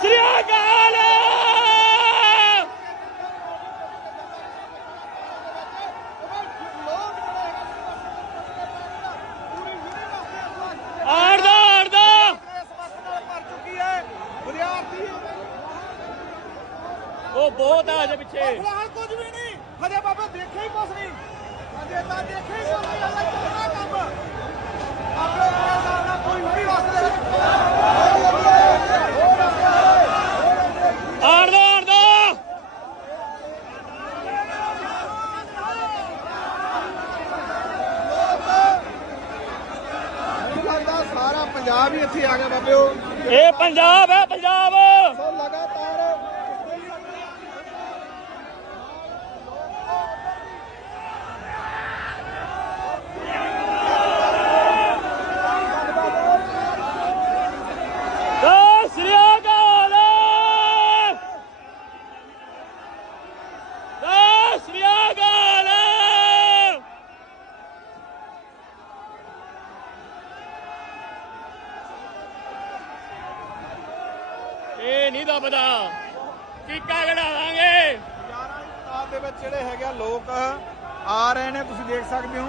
ਸ੍ਰੀ ਅਕਾਲ ਉਹ ਬਹੁਤ ਆ ਜੇ ਪਿੱਛੇ। ਫਿਲਹਾਲ ਕੁਝ ਵੀ ਨਹੀਂ। ਹਜੇ ਬਾਬਾ ਦੇਖੇ ਹੀ ਕੁਝ ਨਹੀਂ। ਹਜੇ ਤਾਂ ਦੇਖੇ ਆੜ ਦੋ ਆੜ ਸਾਰਾ ਪੰਜਾਬ ਹੀ ਇੱਥੇ ਆ ਗਿਆ ਬਾਬਿਓ। ਇਹ ਪੰਜਾਬ ਹੈ ਪੰਜਾਬ। ਸੋ ਲਗਾਤਾਰ ਸਤਿ ਸ੍ਰੀ ਅਕਾਲ ਸਤਿ ਸ੍ਰੀ ਅਕਾਲ ਇਹ ਨਹੀਂ ਦਬਦਾ। ਟੀਕਾ ਕਢਾਵਾਂਗੇ। ਹਜ਼ਾਰਾਂ ਦੀ ਵਿੱਚ ਜਿਹੜੇ ਹੈਗੇ ਲੋਕ ਆ ਰਹੇ ਨੇ ਤੁਸੀਂ ਦੇਖ ਸਕਦੇ ਹੋ।